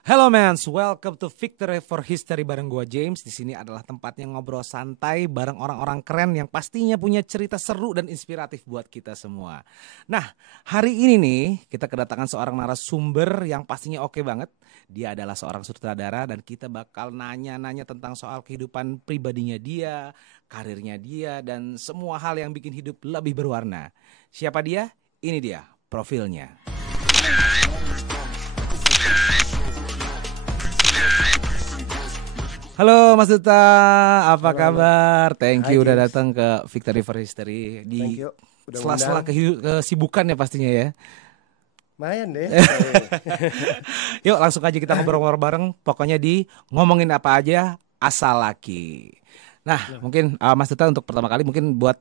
Hello mans, welcome to Victory for History bareng gua James. Di sini adalah tempatnya ngobrol santai bareng orang-orang keren yang pastinya punya cerita seru dan inspiratif buat kita semua. Nah, hari ini nih kita kedatangan seorang narasumber yang pastinya oke banget. Dia adalah seorang sutradara dan kita bakal nanya-nanya tentang soal kehidupan pribadinya dia, karirnya dia, dan semua hal yang bikin hidup lebih berwarna. Siapa dia? Ini dia profilnya. Halo Mas Duta, apa Halo, halo. kabar? Thank Hai you udah James. datang ke Victory for History Thank di you. Udah sela-sela undang. kesibukan ya pastinya ya. Lumayan deh kayaknya. Yuk langsung aja kita ngobrol-ngobrol bareng. Pokoknya di ngomongin apa aja asal laki. Nah Loh, mungkin Mas Duta untuk pertama kali mungkin buat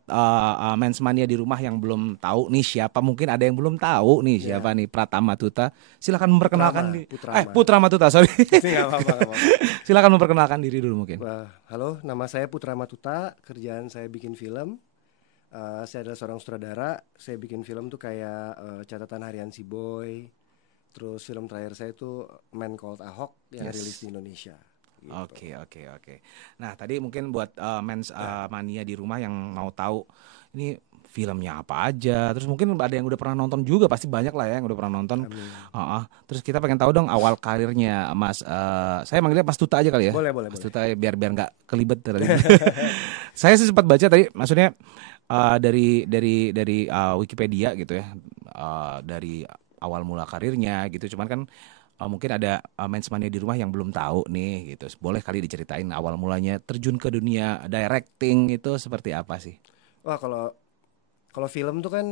Mens Mania di rumah yang belum tahu nih siapa. Mungkin ada yang belum tahu nih siapa ya, nih Pratama Tuta. Silakan memperkenalkan Putrama, di Putrama. Putrama Tuta, sorry. Ini nggak apa-apa, nggak apa-apa. Silakan memperkenalkan diri dulu mungkin. Wah, halo, nama saya Putrama Tuta. Kerjaan saya bikin film. Saya adalah seorang sutradara. Saya bikin film tuh kayak catatan harian si Boy. Terus film terakhir saya itu Man Called Ahok yang Yes. rilis di Indonesia. Gitu. Oke. Nah, tadi mungkin buat Mens Mania di rumah yang mau tahu ini filmnya apa aja. Terus mungkin ada yang udah pernah nonton juga, pasti banyak lah ya yang udah pernah nonton. Amin. Terus kita pengen tahu dong awal karirnya Mas. Saya manggilnya Mas Tuta aja kali ya. Boleh, boleh, Mas boleh. Tuta ya, biar nggak kelibet tadi. Saya sih sempat baca tadi, maksudnya dari Wikipedia gitu ya, dari awal mula karirnya gitu. Cuman kan mungkin ada mensmania di rumah yang belum tahu nih gitu. Boleh kali diceritain awal mulanya terjun ke dunia directing itu seperti apa sih? Wah, kalau film tuh kan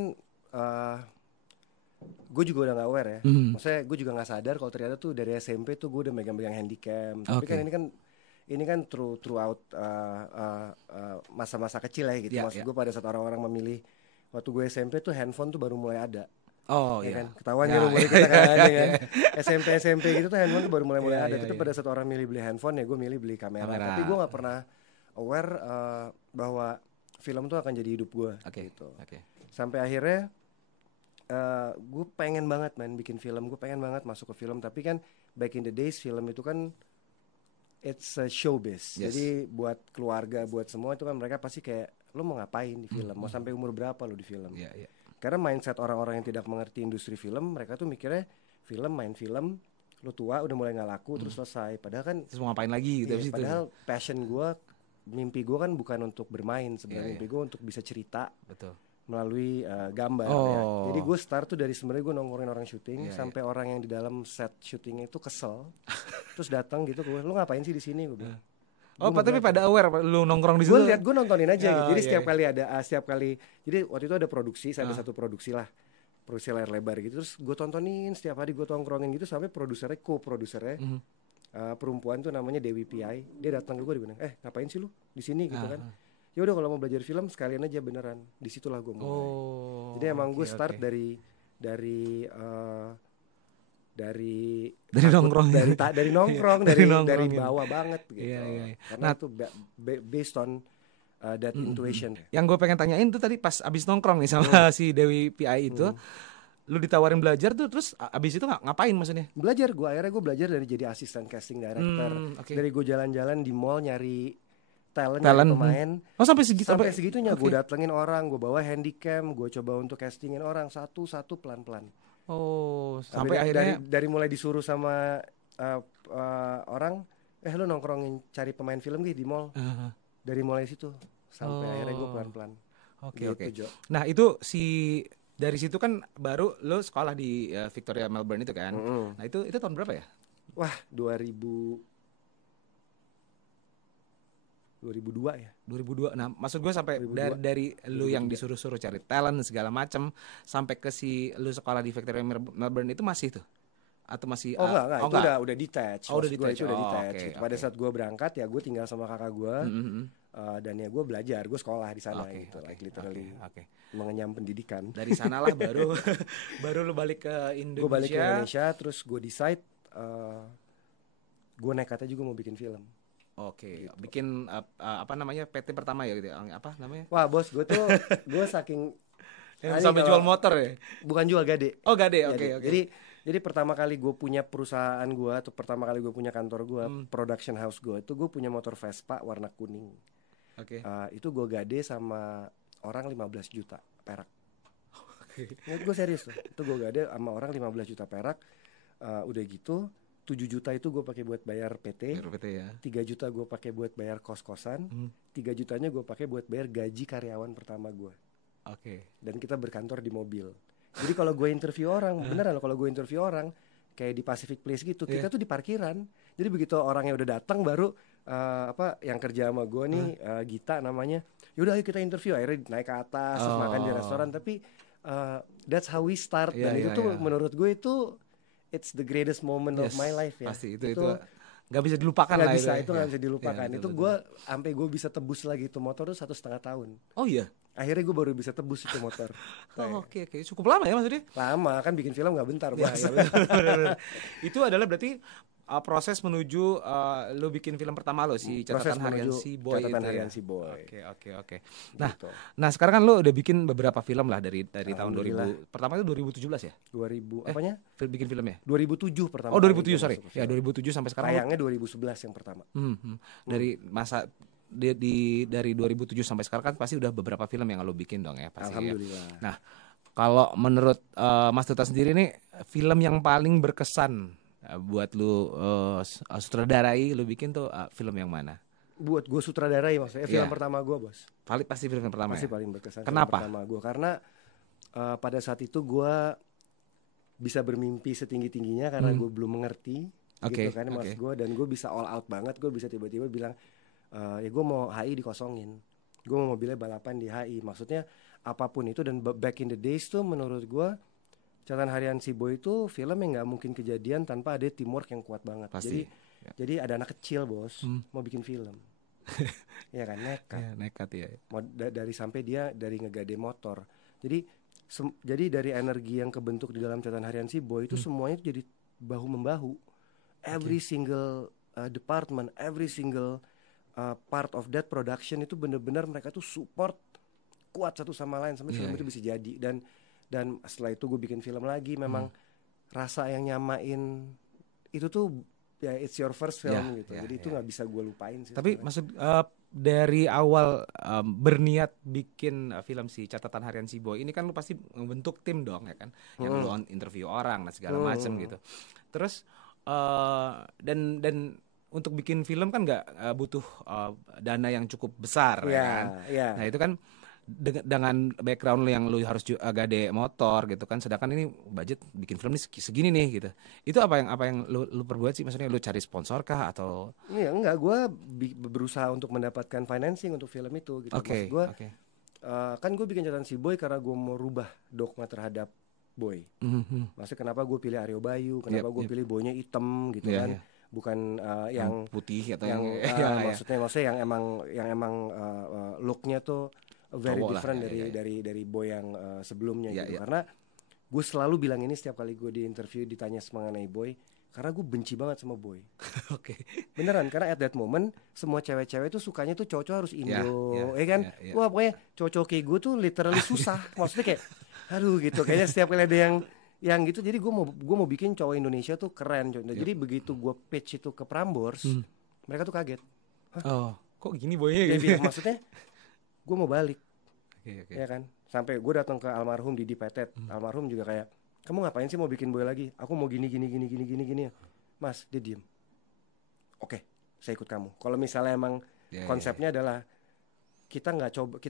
gue juga udah nggak aware ya. Hmm, Maksudnya gue juga nggak sadar kalau ternyata tuh dari SMP tuh gue udah megang-megang handycam. Tapi kan oke. ini kan throughout masa-masa kecil ya gitu. Ya, Maksud ya. gue pada saat orang-orang memilih waktu gue SMP tuh handphone tuh baru mulai ada. Oh Ya ya. kan, ketahuan Ya, ya umur kita kan ya, ya ya, kan. SMP gitu tuh handphone tuh baru mulai ya, ada. ya, Tapi ya. pada saat orang milih beli handphone ya gue milih beli kamera. Tapi gue Kamera. nggak pernah aware bahwa film tuh akan jadi hidup gue Oke, gitu. oke. Sampai akhirnya gue pengen banget bikin film, gue pengen banget masuk ke film. Tapi kan back in the days film itu kan it's a showbiz. Yes. Jadi buat keluarga, buat semua itu kan mereka pasti kayak lo mau ngapain di film, mau Hmm. sampai umur berapa lo di film. Ya, ya. Karena mindset orang-orang yang tidak mengerti industri film, mereka tuh mikirnya film, main film, lo tua udah mulai nggak laku terus selesai. Padahal kan Terus mau ngapain lagi gitu iya, habis itu. padahal passion gue, mimpi gue kan bukan untuk bermain sebenarnya. Iya, iya. Mimpi gue untuk bisa cerita Betul. melalui gambar ya. Oh. Jadi gue start tuh dari sebenarnya gue nongkrongin orang syuting Iya, sampai orang yang di dalam set syutingnya itu kesel. Terus datang gitu gue, "Lu ngapain sih di sini?" gue bilang. Oh, Gue tapi pada aware lu nongkrong di situ. Gue lihat, gue nontonin aja gitu. Oh, Jadi iya, setiap iya. kali setiap kali, jadi waktu itu ada produksi, ada satu produksi lah, produksi layar lebar gitu. Terus gue tontonin setiap hari, gue tongkrongin gitu sampai produsernya, co-produsernya Mhm. perempuan tuh namanya Dewi PI. Dia datang ke gue, dia bilang, ngapain sih lu di sini gitu kan? Ah. Ya udah kalau mau belajar film sekalian aja beneran. Disitulah gue mulai. Oh. Jadi emang gue oke, start oke. dari Dari takut, nongkrong. dari nongkrong, Dari dari nongkrongin. bawah banget gitu. Iya, iya, iya. Karena Nah, itu based on that intuition. yang gue pengen tanyain tuh tadi pas abis nongkrong nih sama si Dewi PI itu, lu ditawarin belajar tuh, terus abis itu ngapain maksudnya? Belajar gue, akhirnya gue belajar dari jadi asisten casting director. Oke. Dari gue jalan-jalan di mall nyari talent, Talent. nyari pemain. Oh sampai segitu. Sampai segitunya Oke. gue datengin orang, gue bawa handycam, gue coba untuk castingin orang satu-satu pelan-pelan. Oh sampai akhirnya. dari mulai disuruh sama orang, lu nongkrongin cari pemain film gitu di mall. Uh, Dari mulai situ sampai Oh. akhirnya gue pelan-pelan. Oke, Gitu, oke. Jo. Nah itu dari situ kan baru lu sekolah di Victoria Melbourne itu kan. Mm-mm. Nah itu tahun berapa ya? Wah, 2002 ya. 2002. Nah, maksud gue sampai 2002. dari lu yang 2003. disuruh-suruh cari talent segala macam sampai ke si lu sekolah di Victoria Melbourne itu masih tuh atau masih Oh enggak, itu enggak? udah detach. Oh, udah Maksud gua detach. itu udah Oh, detach oke, gitu. Pada oke. saat gue berangkat ya gue tinggal sama kakak gue, Mm-mm. dan ya gue belajar, gue sekolah di sana Oke, gitu, oke, like literally oke. mengenyam pendidikan. Dari sanalah baru baru lu balik ke Gue balik ke Indonesia. Indonesia, terus gue decide gue nekatnya juga mau bikin film. Oke, bikin apa namanya PT pertama ya gitu. Apa namanya? Wah bos, gue saking Yang ini sampai kalau- jual motor ya. bukan jual gade. Oh, Gade. Gade. Oke, oke. Jadi Jadi pertama kali gue punya perusahaan gue atau pertama kali gue punya kantor gue, production house gue itu gue punya motor Vespa warna kuning. Oke. Itu gue gade sama orang 15 juta perak. Oke. Gue serius tuh. Itu gue gade sama orang 15 juta perak. Udah gitu 7 juta itu gue pakai buat bayar PT. RPT ya. 3 juta gue pakai buat bayar kos-kosan. 3 jutanya gue pakai buat bayar gaji karyawan pertama gue. Oke. Dan kita berkantor di mobil. Jadi kalau gue interview orang, beneran kalau gue interview orang kayak di Pacific Place gitu, kita tuh di parkiran. Jadi begitu orangnya udah datang baru yang kerja sama gue nih Gita namanya. Yaudah ayo kita interview, akhirnya naik ke atas terus makan di restoran. Tapi that's how we start. Dan itu tuh menurut gue itu it's the greatest moment of my life ya. Pasti itu nggak bisa dilupakan lah itu. Itu nggak bisa dilupakan. Itu gue sampai gue bisa tebus lagi itu motor tuh 1,5 tahun. Oh iya. Akhirnya gue baru bisa tebus itu motor. Oke. Cukup lama ya maksudnya? Lama kan bikin film nggak bentar. Itu adalah berarti proses menuju lo bikin film pertama lo si Catatan Harian Si Boy itu. Harian Si Boy. Oke. Nah sekarang kan lo udah bikin beberapa film lah dari tahun 2000. Pertama itu 2017 ya? 2000 apanya? Bikin filmnya? 2007 pertama. Oh 2007 sorry. Ya 2007 sampai sekarang. Tayangnya 2011 yang pertama. Dari masa dari 2007 sampai sekarang kan pasti udah beberapa film yang lo bikin dong ya pasti. Alhamdulillah. Ya. Nah kalau menurut Mas Tuta sendiri nih film yang paling berkesan buat lu sutradarai, lu bikin tuh film yang mana? Buat gue sutradarai maksudnya film pertama gue bos. Pasti film pertama. Pasti ya? paling berkesan. Kenapa? Film pertama gue karena pada saat itu gue bisa bermimpi setinggi tingginya karena gue belum mengerti gitu kan mas gue, dan gue bisa all out banget. Gue bisa tiba-tiba bilang ya gue mau HI dikosongin, gue mau mobilnya balapan di HI. Maksudnya apapun itu, dan back in the days tuh menurut gue Catatan Harian Si Boy itu film yang nggak mungkin kejadian tanpa ada teamwork yang kuat banget. Pasti. Jadi ada anak kecil bos mau bikin film, ya kan nekat ya. Mau dari sampai dia dari ngegade motor. Jadi dari energi yang kebentuk di dalam Catatan Harian Si Boy itu semuanya jadi bahu membahu. Every single department, every single part of that production itu benar-benar mereka tuh support kuat satu sama lain sampai film itu bisa jadi. Dan setelah itu gue bikin film lagi, memang rasa yang nyamain itu tuh ya it's your first film gitu. Jadi itu nggak bisa gue lupain sih. Tapi maksud dari awal berniat bikin film si Catatan Harian Si Boy ini kan lu pasti membentuk tim dong ya kan, yang lu interview orang dan segala macem gitu. Terus dan untuk bikin film kan nggak butuh dana yang cukup besar ya kan. Nah itu kan dengan background lu yang lu harus gade motor gitu kan, sedangkan ini budget bikin film ini segini nih gitu. Itu apa yang lu perbuat sih? Maksudnya lu cari sponsor kah atau? Iya enggak, gue berusaha untuk mendapatkan financing untuk film itu gitu. Maksud gue kan gue bikin Catatan Si Boy karena gue mau rubah dogma terhadap Boy. Maksudnya kenapa gue pilih Aryo Bayu, kenapa gue pilih boynya hitam gitu kan. Bukan yang putih atau yang maksudnya yang emang looknya tuh very cowok different dari boy yang sebelumnya gitu. Karena gue selalu bilang ini setiap kali gue di interview ditanya mengenai Boy, karena gue benci banget sama Boy. Beneran, karena at that moment semua cewek-cewek tuh sukanya tuh cowok harus Indo, kan? Wah pokoknya cowok kayak gue tuh literally susah. Maksudnya kayak, aduh gitu. Kayaknya setiap kali ada yang gitu. Jadi gue mau bikin cowok Indonesia tuh keren. Jadi begitu gue pitch itu ke Prambors, mereka tuh kaget. Hah? Kok gini Boynya gitu? Maksudnya gue mau balik, ya kan? Sampai gue datang ke almarhum Didi Petet, almarhum juga kayak, kamu ngapain sih mau bikin Boy lagi? Aku mau gini. Mas, dia diem. Oke, saya ikut kamu. Kalau misalnya emang konsepnya adalah kita nggak coba,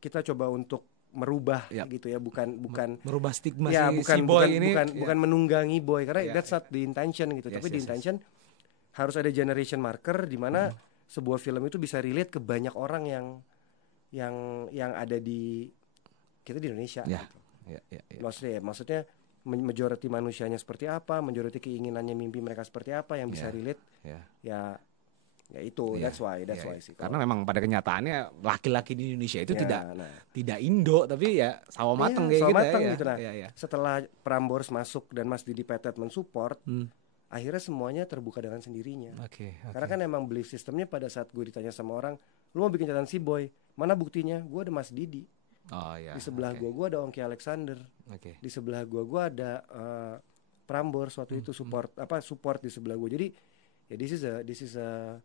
kita coba untuk merubah gitu ya, bukan merubah stigma si Boy ini, bukan menunggangi Boy, karena that's not the intention gitu. Tapi the intention harus ada generation marker di mana sebuah film itu bisa relate ke banyak orang yang ada di kita di Indonesia. Maksudnya majority manusianya seperti apa, majority keinginannya, mimpi mereka seperti apa yang bisa relate. Ya itu that's why sih. Karena memang pada kenyataannya laki-laki di Indonesia itu tidak Indo, tapi ya sawo mateng kayak gitu. Nah, setelah Prambors masuk dan Mas Didi Petet mensupport, akhirnya semuanya terbuka dengan sendirinya. Karena kan emang belief sistemnya pada saat gue ditanya sama orang, lu mau bikin Catatan Si Boy, mana buktinya? Gue ada Mas Didi. Di sebelah gue ada Ongki Alexander. Di sebelah gue ada Prambors waktu itu support di sebelah gue. Jadi ya this is a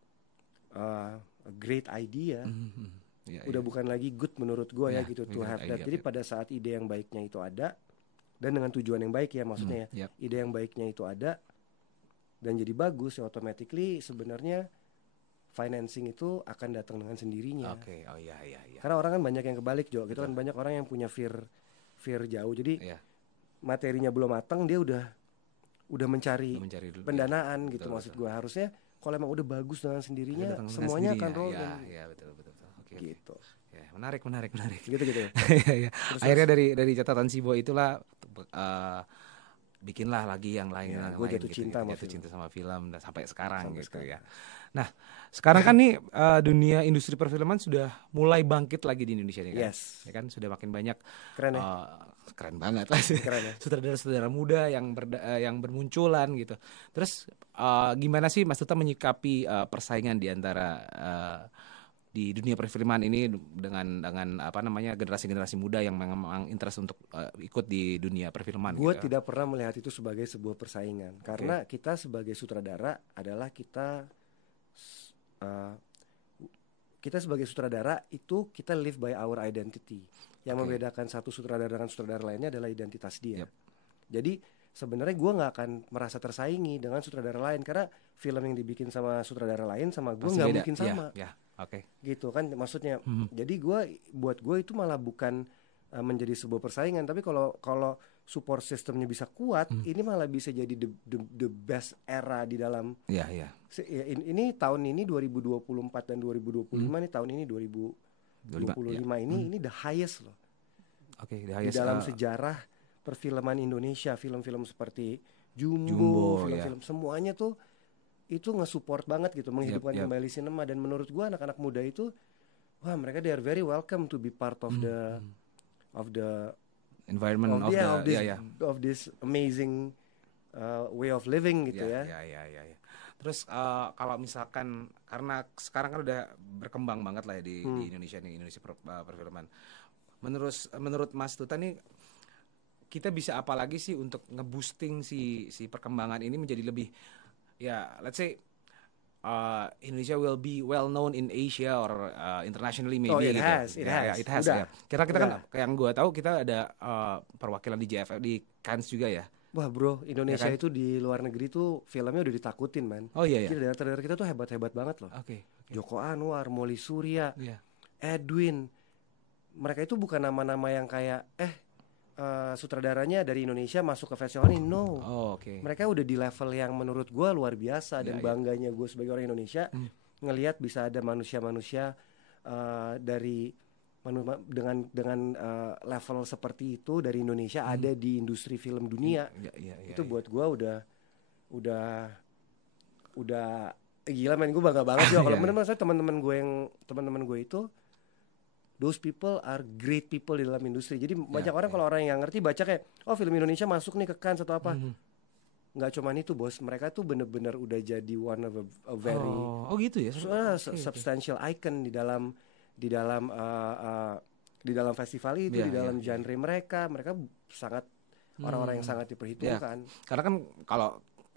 great idea. Udah bukan lagi good menurut gue ya gitu to have that. Jadi pada saat ide yang baiknya itu ada dan dengan tujuan yang baik ya maksudnya ide yang baiknya itu ada dan jadi bagus ya automatically sebenarnya financing itu akan datang dengan sendirinya. Karena orang kan banyak yang kebalik Jo, gitu kan banyak orang yang punya fear jauh. Jadi materinya belum matang dia udah mencari pendanaan gitu. Maksud gue harusnya kalau emang udah bagus dengan sendirinya semuanya akan roll. Betul. Gitu. Ya, menarik. Gitu ya. Akhirnya dari catatan Sibo itulah bikinlah lagi yang lain. Gue jatuh cinta sama film dan sampai sekarang ya. Nah, sekarang kan nih dunia industri perfilman sudah mulai bangkit lagi di Indonesia nih kan. Ya kan sudah makin banyak. Keren ya. Keren banget lah. Keren ya. Sutradara-sutradara muda yang bermunculan gitu. Terus gimana sih Mas Tuta menyikapi persaingan di antara di dunia perfilman ini dengan generasi-generasi muda yang memang interest untuk ikut di dunia perfilman? Gue tidak pernah melihat itu sebagai sebuah persaingan karena kita sebagai sutradara adalah kita sebagai sutradara itu kita live by our identity. Yang membedakan satu sutradara dengan sutradara lainnya adalah identitas dia. Jadi sebenarnya gue nggak akan merasa tersaingi dengan sutradara lain karena film yang dibikin sama sutradara lain sama gue nggak mungkin sama. Gitu kan maksudnya. Jadi buat gue itu malah bukan menjadi sebuah persaingan, tapi kalau support sistemnya bisa kuat, ini malah bisa jadi the best era di dalam. Ini tahun ini 2024 dan 2025 nih tahun ini 2025 ini the highest loh. The highest, di dalam sejarah perfilman Indonesia, film-film seperti Jumbo film-film semuanya tuh itu nge-support banget gitu, menghidupkan kembali sinema. Dan menurut gua anak-anak muda itu mereka they are very welcome to be part of the environment of this amazing way of living gitu ya. Terus kalau misalkan karena sekarang kan udah berkembang banget lah ya di Indonesia nih, Indonesia perfilman. Menurut Mas Tuta nih kita bisa apa lagi sih untuk nge-boosting si perkembangan ini menjadi lebih let's say Indonesia will be well known in Asia or internationally maybe it has. Ya. Kita kan yang gue tahu kita ada perwakilan di JFF di Cannes juga ya. Wah bro, Indonesia itu di luar negeri tuh filmnya udah ditakutin man. Daerah kita tuh hebat-hebat banget loh. Joko Anwar, Molly Surya, Edwin. Mereka itu bukan nama-nama yang kayak sutradaranya dari Indonesia masuk ke festival ini, no. Mereka udah di level yang menurut gue luar biasa. Dan bangganya gue sebagai orang Indonesia ngelihat bisa ada manusia-manusia dengan level seperti itu dari Indonesia ada di industri film dunia. Itu buat gue udah gila men, gue bangga banget juga. Kalau bener-bener teman-teman gue itu those people are great people di dalam industri. Jadi banyak orang kalau orang yang ngerti baca kayak film Indonesia masuk nih ke Cannes atau apa. Nggak cuman itu bos, mereka tuh bener-bener udah jadi one of a very gitu ya. Substantial icon di dalam festival itu, di dalam genre mereka sangat orang-orang yang sangat diperhitungkan. Karena kan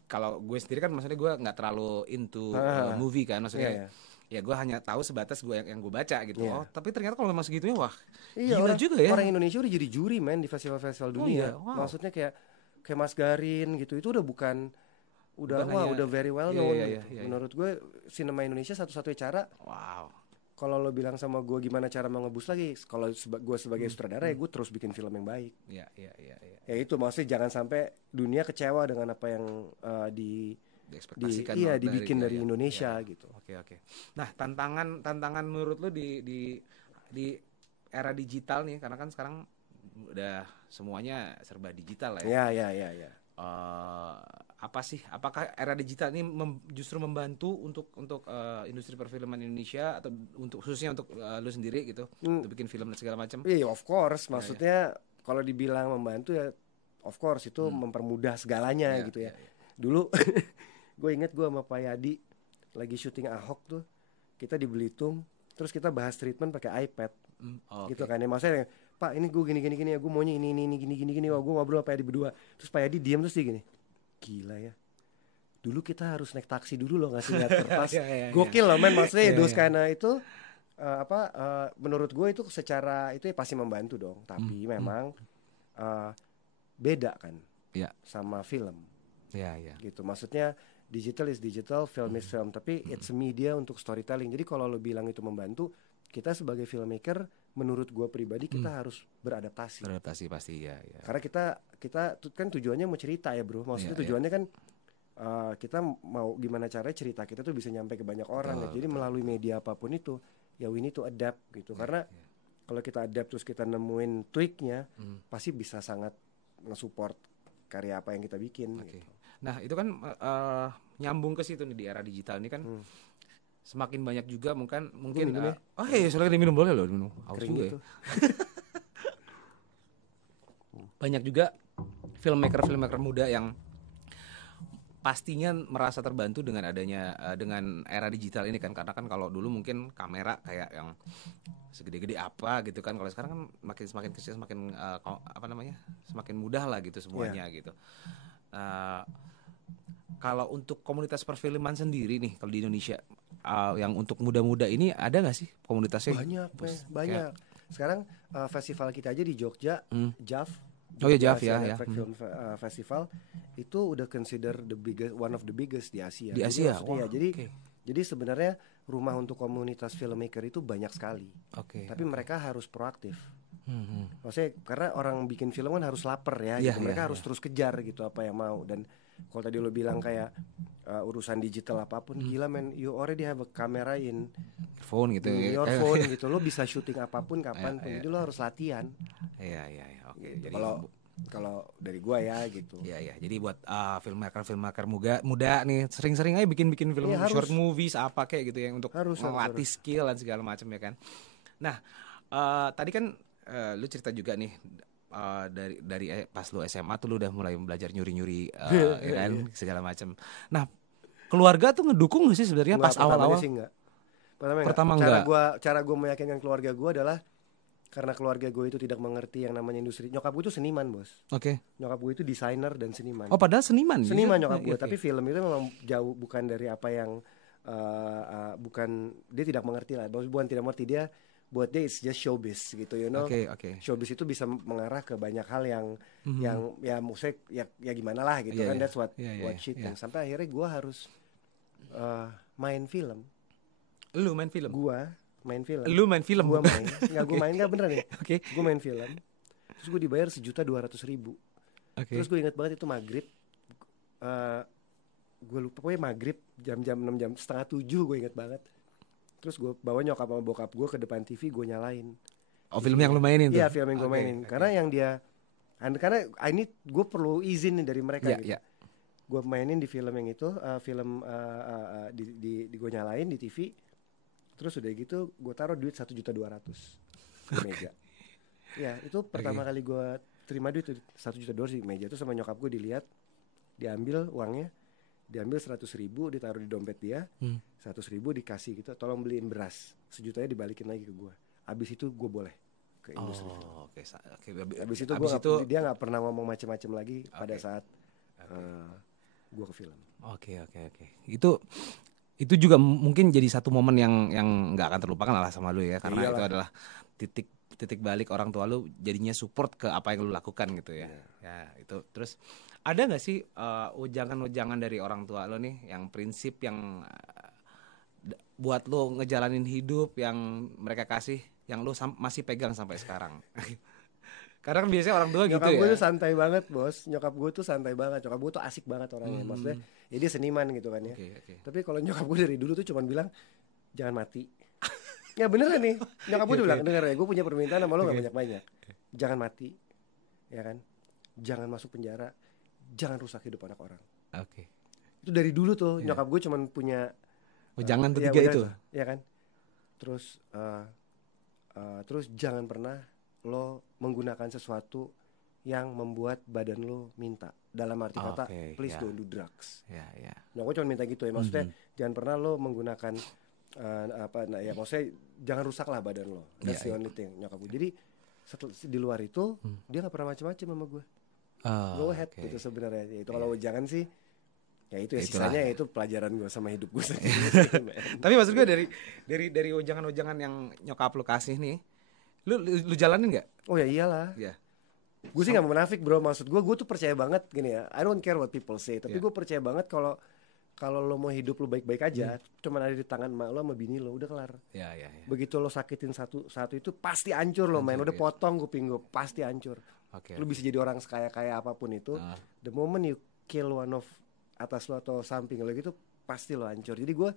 kalau gue sendiri kan maksudnya gue nggak terlalu into movie kan, maksudnya ya gue hanya tahu sebatas gue yang gue baca gitu. Tapi ternyata kalau memang segitunya gila juga ya. Orang Indonesia udah jadi juri men di festival-festival dunia. Maksudnya kayak Mas Garin gitu, itu udah very well known. Menurut gue sinema Indonesia satu-satunya cara. Kalau lo bilang sama gue gimana cara mengebus lagi, kalau gue sebagai sutradara ya gue terus bikin film yang baik. Ya itu maksudnya jangan sampai dunia kecewa dengan apa yang dibikin dari Indonesia gitu. Oke. Nah, tantangan menurut lo di era digital nih, karena kan sekarang udah semuanya serba digital lah ya. Ya. Apa sih? Apakah era digital ini justru membantu untuk industri perfilman Indonesia atau khususnya untuk lo sendiri gitu, untuk bikin film dan segala macam? Iya, of course. Maksudnya kalau dibilang membantu ya, of course itu mempermudah segalanya gitu ya. Dulu gue inget gue sama Pak Yadi lagi syuting Ahok tuh, kita di Belitung, terus kita bahas treatment pakai iPad, gitu kan ya. Maksudnya Pak ini gue gini ya, gue maunya ini gini. Wah gue ngobrol sama Pak Yadi berdua, terus Pak Yadi diam terus dia gini, gila ya. Dulu kita harus naik taksi dulu loh ngasih lihat kertas. Iya. Gokil loh men, maksudnya Iya, those iya. kinda itu menurut gue itu secara itu ya pasti membantu dong. Tapi memang beda kan Iya. sama film Iya. gitu. Maksudnya digital is digital, film is film. Tapi it's a media untuk storytelling. Jadi kalau lo bilang itu membantu, kita sebagai filmmaker, menurut gue pribadi kita harus beradaptasi. Beradaptasi pasti ya. Karena kita kan tujuannya mau cerita ya bro. Maksudnya Iya. tujuannya kan kita mau gimana caranya cerita kita tuh bisa nyampe ke banyak orang. Betul, Jadi melalui media apapun itu, ya we need to adapt gitu. Karena kalau kita adapt terus kita nemuin tweaknya, pasti bisa sangat nge-support karya apa yang kita bikin. Oke. Gitu. Nah itu kan nyambung ke situ nih di era digital ini kan semakin banyak juga mungkin minum ya? oh iya silakan diminum, boleh loh minum. Haus Kering juga gitu. ya. Banyak juga filmmaker muda yang pastinya merasa terbantu dengan adanya dengan era digital ini kan, karena kan kalau dulu mungkin kamera kayak yang segede-gede apa gitu kan, kalau sekarang kan semakin kecil semakin semakin mudah lah gitu semuanya gitu. Kalau untuk komunitas perfilman sendiri nih kalau di Indonesia yang untuk muda-muda ini ada nggak sih komunitasnya? Banyak. Sekarang festival kita aja di Jogja, JAF. Oh ya JAF ya. Jogja Film Festival itu udah consider one of the biggest di Asia. Di Asia. Jadi sebenarnya rumah untuk komunitas filmmaker itu banyak sekali. Tapi mereka harus proaktif. Maksudnya karena orang bikin film kan harus lapar ya. Gitu. Mereka harus terus kejar gitu apa yang mau. Dan kalau tadi lo bilang kayak urusan digital apapun, gila men, you already have a camera in phone gitu. Your phone gitu, lo bisa syuting apapun kapan pun. Jadi lo harus latihan. Iya. Oke. Jadi kalau dari gua ya gitu. Iya. Jadi buat filmmaker muda nih sering-sering aja bikin film short movies apa kayak gitu yang untuk melatih skill dan segala macam ya kan. Nah, tadi kan lu cerita juga nih dari pas lu SMA tuh lu udah mulai belajar nyuri-nyuri ya kan segala macam. Nah, keluarga tuh ngedukung gak sih sebenarnya pas awal-awal? Pertama enggak. Cara gua meyakinkan keluarga gua adalah karena keluarga gue itu tidak mengerti yang namanya industri. Nyokap gue itu seniman, bos. Oke. Nyokap gue itu desainer dan seniman. Oh, padahal seniman nyokap gue. Tapi film itu memang jauh bukan dari apa yang bukan, dia tidak mengerti lah. Bukan tidak mengerti, buat dia it's just showbiz gitu, you know. Oke. Showbiz itu bisa mengarah ke banyak hal yang ya maksudnya ya gimana lah gitu kan. That's what she thinks. Sampai akhirnya gue harus main film. Lu main film? Lu main film? Gue main. Gue main gak beneran nih. Gue main film. Terus gue dibayar 1.200.000. Terus gue ingat banget itu maghrib. Gue lupa pokoknya maghrib jam 6 jam setengah 7 gue ingat banget. Terus gue bawa nyokap sama bokap gue ke depan TV, gue nyalain. Oh, film yang lu mainin tuh? Iya, film yang gue mainin. Karena yang karena ini gue perlu izin nih dari mereka gitu. Gue mainin di film yang itu, di gue nyalain di TV. Terus udah gitu gue taruh duit 1.200.000 di meja. Ya itu pertama kali gue terima duit 1.200.000 di meja. Itu sama nyokap gue dilihat, diambil uangnya, diambil 100.000 ditaruh di dompet dia, 100.000 dikasih gitu, tolong beliin beras, 1.000.000 dibalikin lagi ke gue. Abis itu gue boleh ke industri. Abis itu dia nggak pernah ngomong macem-macem lagi pada saat gue ke film. Oke. Itu juga mungkin jadi satu momen yang nggak akan terlupakan lah sama lu ya, karena itu adalah titik balik orang tua lu jadinya support ke apa yang lu lakukan gitu ya. Ya itu. Terus ada nggak sih ujangan dari orang tua lu nih yang prinsip yang buat lu ngejalanin hidup yang mereka kasih, yang lu masih pegang sampai sekarang? Karena kan biasanya orang tua gitu ya. Nyokap gue tuh santai banget, bos. Nyokap gue tuh santai banget. Nyokap gue tuh asik banget orangnya. Maksudnya ya dia seniman gitu kan ya. Tapi kalau nyokap gue dari dulu tuh cuma bilang jangan mati. Ya beneran nih. Nyokap gue tuh bilang, denger ya, gue punya permintaan sama lo gak banyak-banyak. Jangan mati. Ya kan. Jangan masuk penjara. Jangan rusak hidup anak orang. Itu dari dulu tuh nyokap gue cuma punya jangan ketiga itu. Ya kan. Terus jangan pernah lo menggunakan sesuatu yang membuat badan lo minta. Dalam arti kata, please don't do drugs. Nah, gue cuma minta gitu ya. Maksudnya jangan pernah lo menggunakan maksudnya jangan rusak lah badan lo. That's the only thing nyokap gue. Jadi di luar itu dia nggak pernah macam-macam sama gue. Go ahead gitu sebenarnya. Itu kalau jangan sih Ya itu ya Itulah. sisanya itu pelajaran gue sama hidup gue sendiri. Tapi maksud gue dari ujangan-ujangan yang nyokap lu kasih nih, lu jalanin nggak? Oh ya iyalah. Ya. Gue sih nggak mau munafik bro, maksud gue tuh percaya banget gini ya. I don't care what people say, tapi gue percaya banget kalau kalau lo mau hidup lo baik-baik aja, cuman ada di tangan emak lo sama bini lo, udah kelar. Ya. Begitu lo sakitin satu itu pasti hancur lo main. Udah potong kuping gue pasti hancur. Oke. Lo bisa jadi orang sekaya-kaya apapun itu, the moment you kill one of atas lo atau samping lo gitu, pasti lo hancur. Jadi gue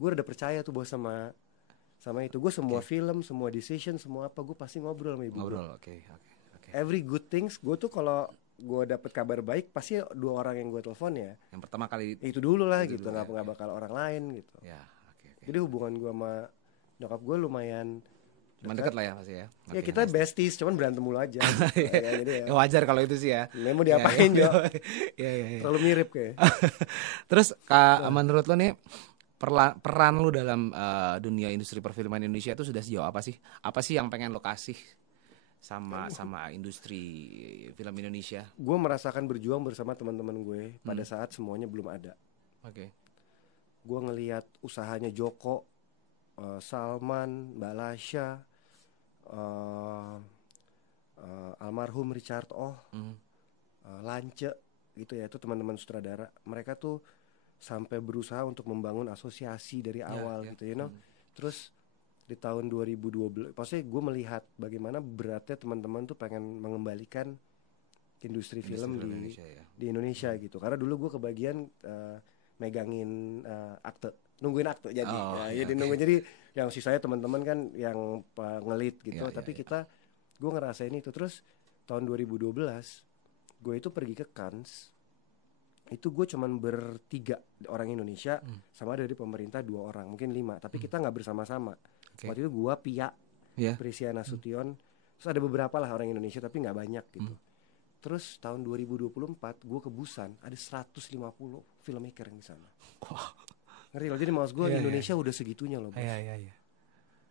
udah percaya tuh bos sama itu. Gue semua film, semua decision, semua apa gue pasti ngobrol sama ibu gue. Ngobrol, oke. Every good things, gue tuh kalau gue dapet kabar baik pasti 2 orang yang gue telepon ya. Yang pertama kali Itu dulu lah itu gitu, dulu, nggak bakal orang lain gitu. ya, oke. Jadi hubungan gue sama nyokap gue lumayan Deket lah ya pasti ya. Ya Oke, kita nice. besties, cuman berantem mulu aja. Ya, jadi ya. Ya, wajar kalau itu sih ya. Ini mau diapain Jo? Iya. Terlalu mirip kayak. Terus menurut lo nih peran lu dalam dunia industri perfilman Indonesia itu sudah sejauh apa sih? Apa sih yang pengen lo kasih sama industri film Indonesia? Gue merasakan berjuang bersama teman-teman gue pada saat semuanya belum ada. Oke. Gue ngelihat usahanya Joko, Salman, Mbak Lasha, almarhum Richard Lance gitu ya, itu teman-teman sutradara. Mereka tuh sampai berusaha untuk membangun asosiasi dari awal gitu, you know. Terus di tahun 2012, maksudnya gue melihat bagaimana beratnya teman-teman tuh pengen mengembalikan industri film di Indonesia gitu. Karena dulu gue kebagian megangin akte, nungguin akte jadi. Jadi nungguin, jadi yang sisanya teman-teman kan yang ngelit gitu. Tapi gue ngerasain itu. Terus tahun 2012 gue itu pergi ke Cannes. Itu gue cuman 3 orang Indonesia, sama dari pemerintah 2 orang, mungkin 5. Tapi kita nggak bersama-sama. Waktu itu gue, Pia, Prisia Nasution, terus ada beberapa lah orang Indonesia tapi nggak banyak gitu. Terus tahun 2024 gue ke Busan, ada 150 filmmaker yang di sana. Ngerti loh, jadi maksud gue di Indonesia udah segitunya loh bos. Iya.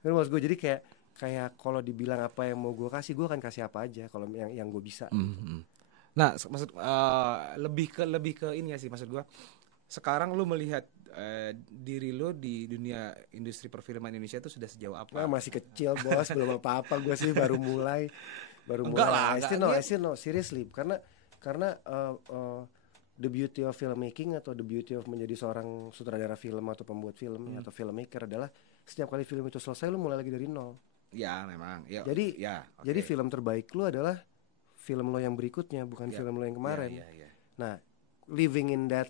Jadi maksud gue jadi kayak kalau dibilang apa yang mau gue kasih, gue akan kasih apa aja kalau yang gue bisa. Nah, maksud lebih ke ini ya sih, maksud gue. Sekarang lu melihat diri lu di dunia industri perfilman Indonesia itu sudah sejauh apa? Nah, masih kecil bos, belum apa-apa. Gue sih baru mulai. Enggak lah, I still know, seriously. Karena the beauty of filmmaking atau the beauty of menjadi seorang sutradara film atau pembuat film atau filmmaker adalah setiap kali film itu selesai lu mulai lagi dari nol. Ya memang. Ya, jadi film terbaik lu adalah film lo yang berikutnya, bukan film lo yang kemarin. Nah, living in that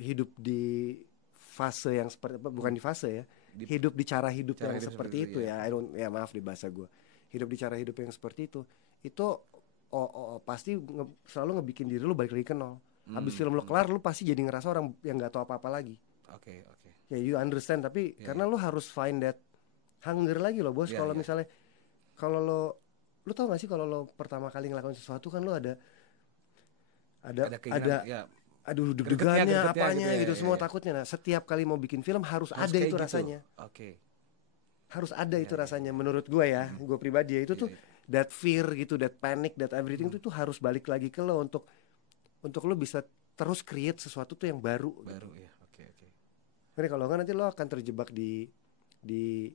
hidup di fase yang seperti apa, bukan di fase ya, hidup di cara hidup yang seperti itu ya. Maaf di bahasa gue, hidup di cara hidup yang seperti itu pasti selalu ngebikin diri lu balik lagi ke nol. Habis film lo kelar, lu pasti jadi ngerasa orang yang nggak tahu apa-apa lagi. Oke. Ya you understand, tapi karena lu harus find that hunger lagi loh bos. Kalau misalnya kalau lu tau gak sih kalau lo pertama kali ngelakuin sesuatu kan lo ada deg-degannya apanya gitu, semua takutnya. Nah, setiap kali mau bikin film harus ada itu gitu rasanya. Harus ada itu rasanya menurut gue ya, gue pribadi ya, itu tuh that fear gitu, that panic, that everything itu tuh harus balik lagi ke lo untuk lo bisa terus create sesuatu tuh yang baru gitu. Karena kalau enggak nanti lo akan terjebak di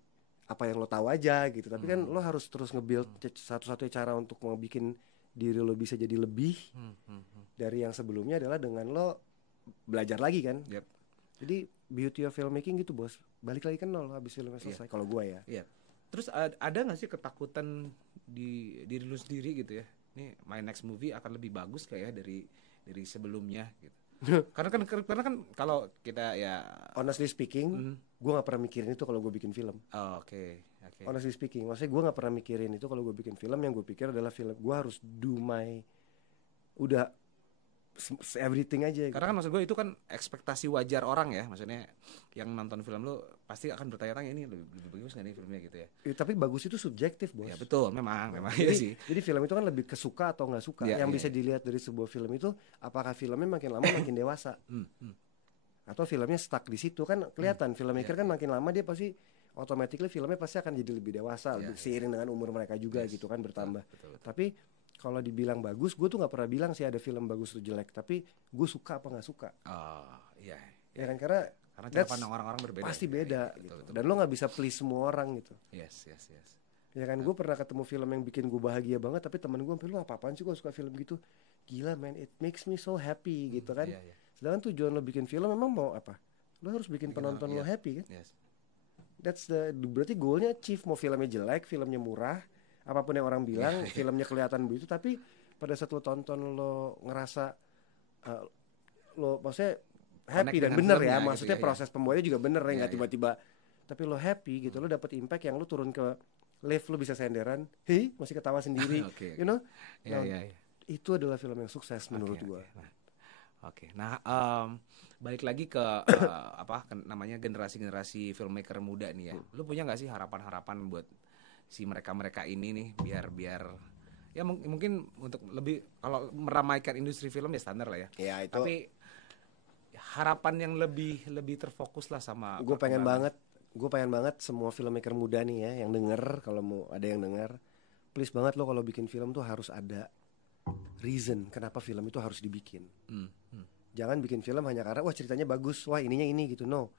apa yang lo tahu aja gitu. Tapi kan lo harus terus nge-build satu-satunya cara untuk mau bikin diri lo bisa jadi lebih dari yang sebelumnya adalah dengan lo belajar lagi kan. Jadi beauty of filmmaking gitu bos, balik lagi kan nol habis filmnya selesai. Kalau gue ya. Terus ada nggak sih ketakutan di diri lo sendiri gitu ya? Nih my next movie akan lebih bagus kayak dari sebelumnya gitu. karena kan kalau kita ya honestly speaking, gue nggak pernah mikirin itu kalau gue bikin film. Oke. Honestly speaking, maksudnya gue nggak pernah mikirin itu kalau gue bikin film. Yang gue pikir adalah film gue harus do my everything aja gitu. Karena kan maksud gue itu kan ekspektasi wajar orang ya, maksudnya yang nonton film lo pasti akan bertanya-tanya ini lebih bagus nggak nih filmnya gitu ya. Tapi bagus itu subjektif bos. Ya betul, memang jadi, ya sih. Jadi film itu kan lebih ke suka atau nggak suka. Yang bisa dilihat dari sebuah film itu apakah filmnya makin lama makin dewasa, atau filmnya stuck di situ kan kelihatan. Filmmaker kan makin lama dia pasti automatically filmnya pasti akan jadi lebih dewasa, lebih seiring dengan umur mereka juga gitu kan bertambah. Betul. Tapi kalau dibilang bagus, gue tuh nggak pernah bilang sih ada film bagus atau jelek, tapi gue suka apa nggak suka. Oh, iya. Ya kan, karena Cara that's pandang orang-orang berbeda. pasti ya. beda Iya, gitu. betul. Dan lo nggak bisa please semua orang gitu. Yes. Ya kan, gue pernah ketemu film yang bikin gue bahagia banget, tapi temen gue sampai, lu apa-apaan sih gue suka film gitu. Gila man, it makes me so happy gitu kan. Iya. Sedangkan tujuan lo bikin film memang mau apa? Lo harus bikin penonton lo happy kan. Yes. Berarti goalnya achieve. Mau filmnya jelek, filmnya murah, apapun yang orang bilang, filmnya kelihatan begitu, tapi pada saat lo tonton lo ngerasa lo maksudnya happy Connect dan dengan bener filmnya ya, gitu maksudnya ya, proses pembuatnya juga bener ya, Iya, nggak tiba-tiba, tapi lo happy gitu, lo dapet impact yang lo turun ke lift lo bisa senderan, hei masih ketawa sendiri, Oke. you know. Iya, Nah, iya. itu adalah film yang sukses menurut gue. Oke. Nah, balik lagi ke namanya generasi filmmaker muda nih ya. Lu punya nggak sih harapan-harapan buat si mereka ini nih biar ya mungkin untuk lebih kalau meramaikan industri film ya standar lah ya. Ya itu. Tapi harapan yang lebih terfokus lah sama Gue pengen banget semua filmmaker muda nih ya yang denger, kalau mau ada yang denger, please banget lo kalau bikin film tuh harus ada reason kenapa film itu harus dibikin. Jangan bikin film hanya karena wah ceritanya bagus, wah ininya ini gitu. No.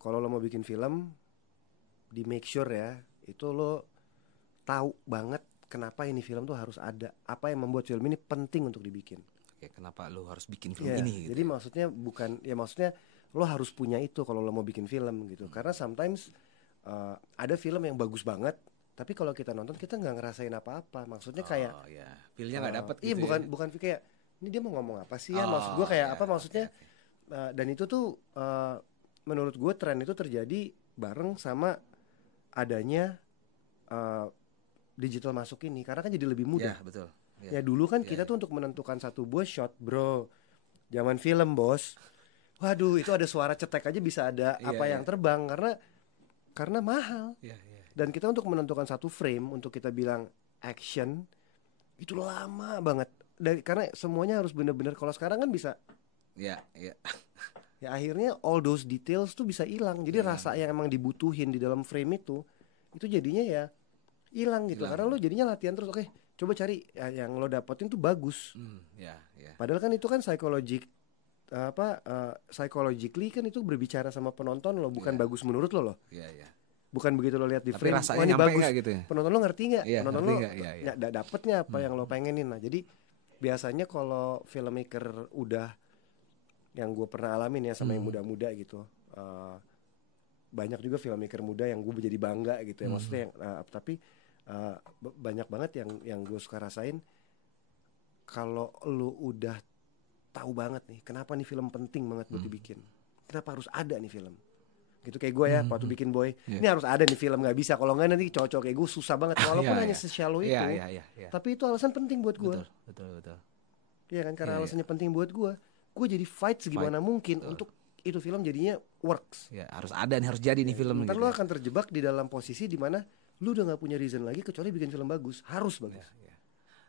Kalau lo mau bikin film, di make sure ya, itu lo tahu banget kenapa ini film tuh harus ada. Apa yang membuat film ini penting untuk dibikin. Oke, kenapa lo harus bikin film Yeah, ini gitu. jadi maksudnya maksudnya lo harus punya itu kalau lo mau bikin film gitu. Karena sometimes ada film yang bagus banget, tapi kalau kita nonton kita nggak ngerasain apa-apa. Maksudnya kayak feel-nya nggak dapet iya, gitu. bukan kayak ini dia mau ngomong apa sih ya, maksud gue kayak apa maksudnya. Dan itu tuh menurut gue tren itu terjadi bareng sama adanya digital masuk ini, karena kan jadi lebih mudah. Ya, betul. Ya dulu kan kita tuh untuk menentukan satu buah shot, bro, zaman film bos, waduh itu ada suara cetek aja bisa ada yang terbang karena mahal. Dan kita untuk menentukan satu frame untuk kita bilang action itu lama banget. Karena semuanya harus benar-benar. Kalau sekarang kan bisa. Ya akhirnya all those details tuh bisa hilang. Jadi rasa yang emang dibutuhin di dalam frame itu jadinya ya hilang gitu. Karena lo jadinya latihan terus. Oke, coba cari yang lo dapetin tuh bagus. Padahal kan itu kan psychologically kan itu berbicara sama penonton lo, bukan bagus menurut lo. Bukan begitu lo lihat di frame, rasanya ini bagus. Gitu ya? Penonton lo ngerti nggak? Penonton lo dapetnya apa yang lo pengenin. Nah jadi biasanya kalau filmmaker udah, yang gue pernah alamin ya sama yang muda-muda gitu, banyak juga filmmaker muda yang gue jadi bangga gitu ya. Maksudnya yang, tapi banyak banget yang gue suka rasain kalau lo udah tahu banget nih kenapa nih film penting banget buat dibikin, kenapa harus ada nih film gitu. Kayak gue ya waktu bikin Boy, ini harus ada nih film, nggak bisa kalau nggak nanti cocok kayak gue susah banget walaupun hanya se-shallow itu. Tapi itu alasan penting buat gue. Betul. Iya kan, karena alasannya penting buat gue jadi fight segimana mungkin untuk itu film jadinya works. Ya harus ada nih, harus jadi nih film. Ntar lo akan terjebak di dalam posisi di mana lu udah nggak punya reason lagi kecuali bikin film bagus, harus bagus.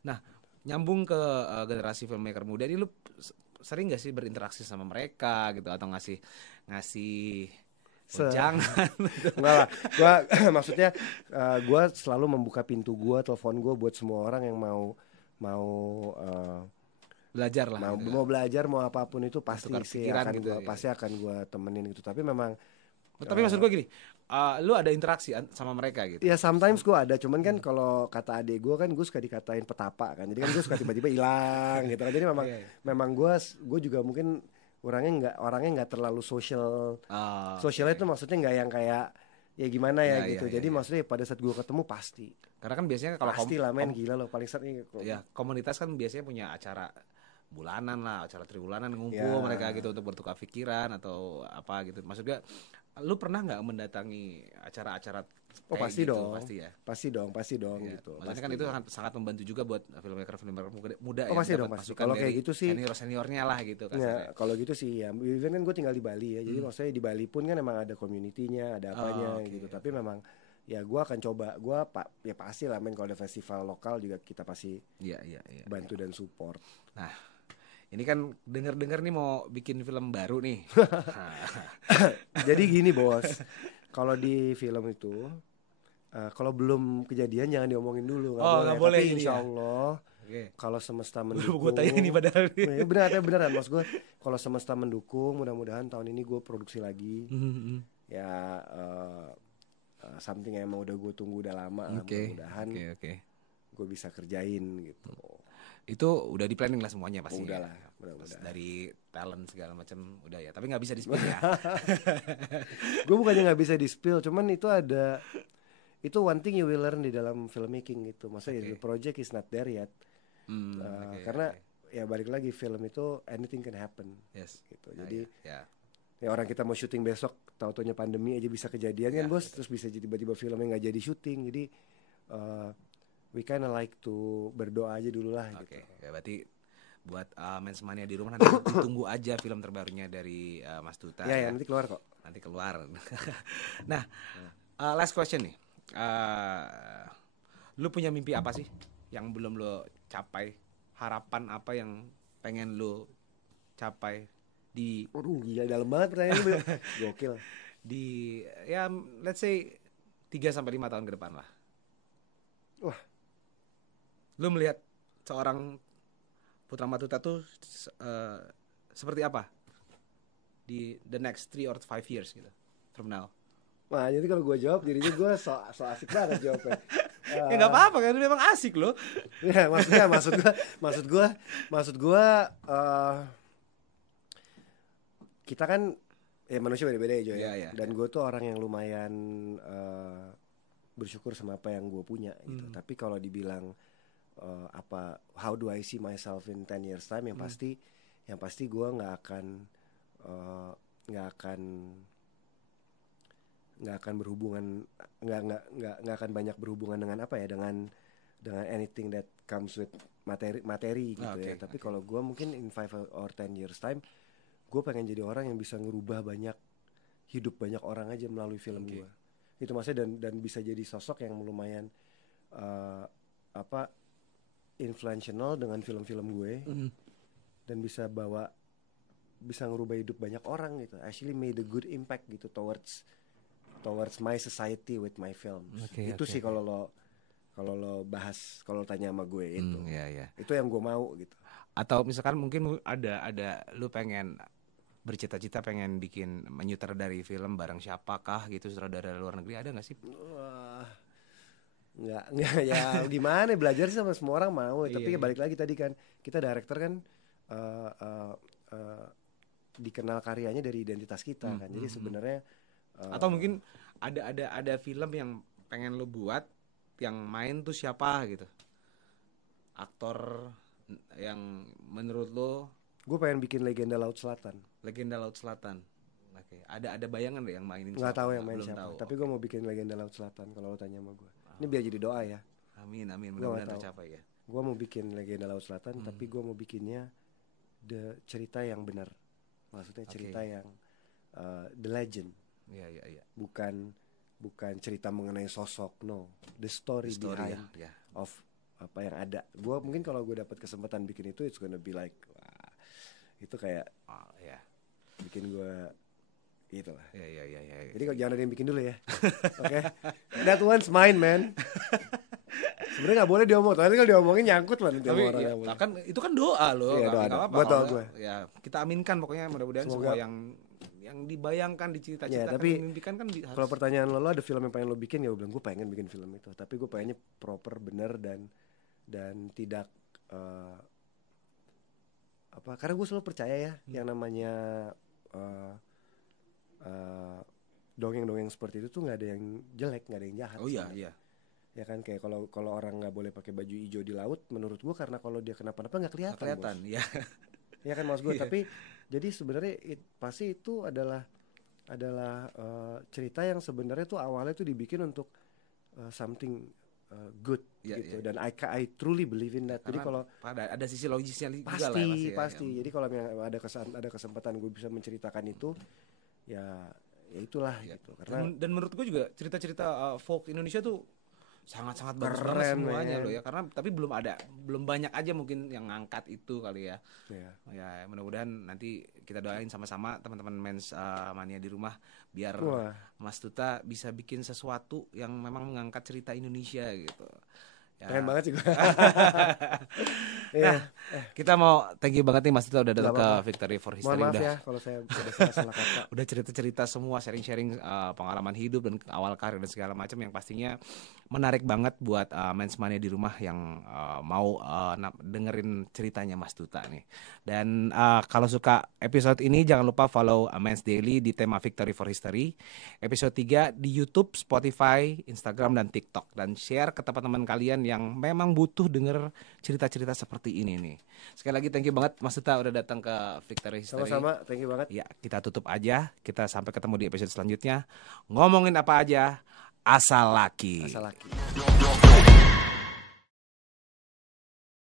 Nah nyambung ke generasi filmmaker muda ini, lu sering gak sih berinteraksi sama mereka gitu atau ngasih jangan. Enggak lah, gue maksudnya gue selalu membuka pintu gue, telepon gue buat semua orang yang mau belajar lah, mau belajar, mau apapun itu pasti sih akan gitu, pasti akan gue temenin gitu. Tapi memang maksud gue gini, lu ada interaksi sama mereka gitu? Ya sometimes gue ada, cuman kan kalau kata adik gue kan gue suka dikatain petapa kan, jadi kan gue suka tiba-tiba hilang gitu kan. Jadi memang gue juga mungkin orangnya nggak terlalu sosialnya itu maksudnya nggak yang kayak ya gimana ya gitu. Jadi maksudnya pada saat gue ketemu pasti. Karena kan biasanya kalau pasti lah men, gila loh paling sering. Ya komunitas kan biasanya punya acara bulanan lah, acara triwulanan ngumpul mereka gitu untuk bertukar pikiran atau apa gitu. Maksudnya lu pernah nggak mendatangi acara-acara pasti gitu? dong. Pasti dong ya, gitu. Maksudnya kan itu sangat membantu juga buat filmmaker muda pasti dong, pasti. Kalau kayak gitu sih seniornya lah gitu kan. Ya, kalau gitu sih ya. Even kan gue tinggal di Bali ya. Jadi maksudnya di Bali pun kan emang ada community-nya, ada apanya gitu. Tapi memang ya gue akan coba, ya pasti lah men, kalau ada festival lokal juga kita pasti bantu dan support. Nah, ini kan denger nih mau bikin film baru nih. Jadi gini bos, kalau di film itu kalau belum kejadian jangan diomongin dulu. Nggak boleh. Tapi insya Allah Kalau semesta Gue mendukung, tanya nih padahal. ya beneran maksud gue, kalau semesta mendukung, mudah-mudahan tahun ini gue produksi lagi. Ya something yang emang udah gue tunggu udah lama lah, mudah-mudahan gue bisa kerjain gitu. Itu udah di planning lah semuanya pasti. Udah ya. lah, mudah-mudahan. Dari talent segala macam udah ya, tapi nggak bisa di-spill ya. Gue bukannya nggak bisa di-spill, cuman itu one thing you will learn di dalam filmmaking gitu. Maksudnya the project is not there yet. Karena ya balik lagi, film itu anything can happen. Yes. Gitu. Jadi ya orang kita mau syuting besok, tahu-taunya pandemi aja bisa kejadian kan bos, terus bisa tiba-tiba filmnya nggak jadi syuting. Jadi we kinda like to berdoa aja dulu lah gitu. Ya berarti buat Mensmania di rumah nanti ditunggu aja film terbarunya dari Mas Tuta. Ya nanti keluar kok. Nanti keluar. Nah, last question nih. Lu punya mimpi apa sih yang belum lo capai? Harapan apa yang pengen lo capai di Gila dalam banget pertanyaan lu. Gokil. Di ya let's say 3 sampai 5 tahun ke depan lah. Wah. Lu melihat seorang Putra Matuta tuh seperti apa di the next 3 or 5 years gitu from now? Wah, jadi kalau gue jawab jadinya gue so asik banget jawabnya. Ya nggak apa-apa kan, memang asik loh. Ya maksud gue kita kan ya manusia beda-beda ya Joy. Dan gue tuh orang yang lumayan bersyukur sama apa yang gue punya gitu. Tapi kalau dibilang how do I see myself in 10 years time, yang pasti gue nggak akan berhubungan, nggak akan banyak berhubungan dengan apa ya, dengan anything that comes with materi gitu ya. Tapi kalau gue mungkin in 5 or 10 years time, gue pengen jadi orang yang bisa ngerubah hidup banyak orang aja melalui film gue. Itu maksudnya, dan bisa jadi sosok yang lumayan influential dengan film-film gue, dan bisa ngerubah hidup banyak orang gitu. Actually made a good impact gitu towards my society with my films. Itu sih kalau lo bahas, kalau lo tanya sama gue itu. Itu yang gue mau gitu. Atau misalkan mungkin ada lu pengen bercita-cita pengen menyutradari film bareng siapakah gitu, sutradara luar negeri, ada nggak sih? Nggak ya gimana, belajar sih sama semua orang mau. Tapi balik lagi tadi kan, kita director kan dikenal karyanya dari identitas kita kan. Jadi sebenarnya atau mungkin ada film yang pengen lo buat, yang main tuh siapa gitu, aktor yang menurut lo? Gue pengen bikin Legenda Laut Selatan. Ada bayangan deh yang mainin? Nggak tahu yang main siapa, tapi gue mau bikin Legenda Laut Selatan kalau lo tanya sama gue. Ini biar jadi doa ya. Amin mudah-mudahan tercapai ya. Gue mau bikin Legenda Laut Selatan, tapi gue mau bikinnya cerita yang benar. Maksudnya cerita yang the legend. Iya. Bukan cerita mengenai sosok, no. The story behind of apa yang ada. Gue mungkin kalau gue dapat kesempatan bikin itu, it's gonna be like, wah, itu kayak bikin gue itulah. Iya. Jadi jangan ada yang bikin dulu ya. Oke. That one's mine, man. Sebenarnya nggak boleh diomong, tapi kalau diomongin nyangkut lah nanti orang. Kan itu kan doa loh. Iya, doa. Buat doa gue. Ya kita aminkan pokoknya, mudah-mudahan semua yang dibayangkan, dicita-citakan, dimimpikan kan kalau pertanyaan lo ada film yang pengen lo bikin, ya gue bilang gue pengen bikin film itu, tapi gue pengennya proper, bener, dan tidak karena gue selalu percaya ya yang namanya dongeng-dongeng seperti itu tuh nggak ada yang jelek, nggak ada yang jahat. Iya. Ya kan, kayak kalau orang nggak boleh pakai baju hijau di laut, menurut gue karena kalau dia kenapa-napa nggak kelihatan. Ya. Ya kan maksud gue. Tapi jadi sebenarnya pasti itu adalah cerita yang sebenarnya tuh awalnya tuh dibikin untuk something good gitu. Dan I truly believe in that. Jadi kalau ada sisi logisnya juga pasti. Jadi kalau ada kesempatan gue bisa menceritakan itu, ya itulah gitu. Karena dan menurut gue juga cerita-cerita folk Indonesia tuh sangat-sangat bagus banget semuanya loh ya, karena tapi belum banyak aja mungkin yang ngangkat itu kali ya. Ya mudah-mudahan nanti kita doain sama-sama teman-teman Mens Mania di rumah, biar Mas Tuta bisa bikin sesuatu yang memang mengangkat cerita Indonesia gitu Pengen banget sih gue. Nah, kita mau thank you banget nih Mas Duta udah datang Nggak ke apa-apa. Victory for Mohon History. maaf Udah ya kalau saya udah salah kata. udah cerita-cerita semua, sharing-sharing pengalaman hidup dan awal karir dan segala macam yang pastinya menarik banget buat Men's Mania di rumah yang mau dengerin ceritanya Mas Duta nih. Dan kalau suka episode ini jangan lupa follow Men's Daily di tema Victory for History. Episode 3 di YouTube, Spotify, Instagram dan TikTok, dan share ke teman-teman kalian yang memang butuh denger cerita-cerita seperti ini nih. Sekali lagi thank you banget Mas Duta udah datang ke Victory History. Sama-sama, thank you banget. Ya, kita tutup aja. Kita sampai ketemu di episode selanjutnya. Ngomongin apa aja, asal laki. Asal laki.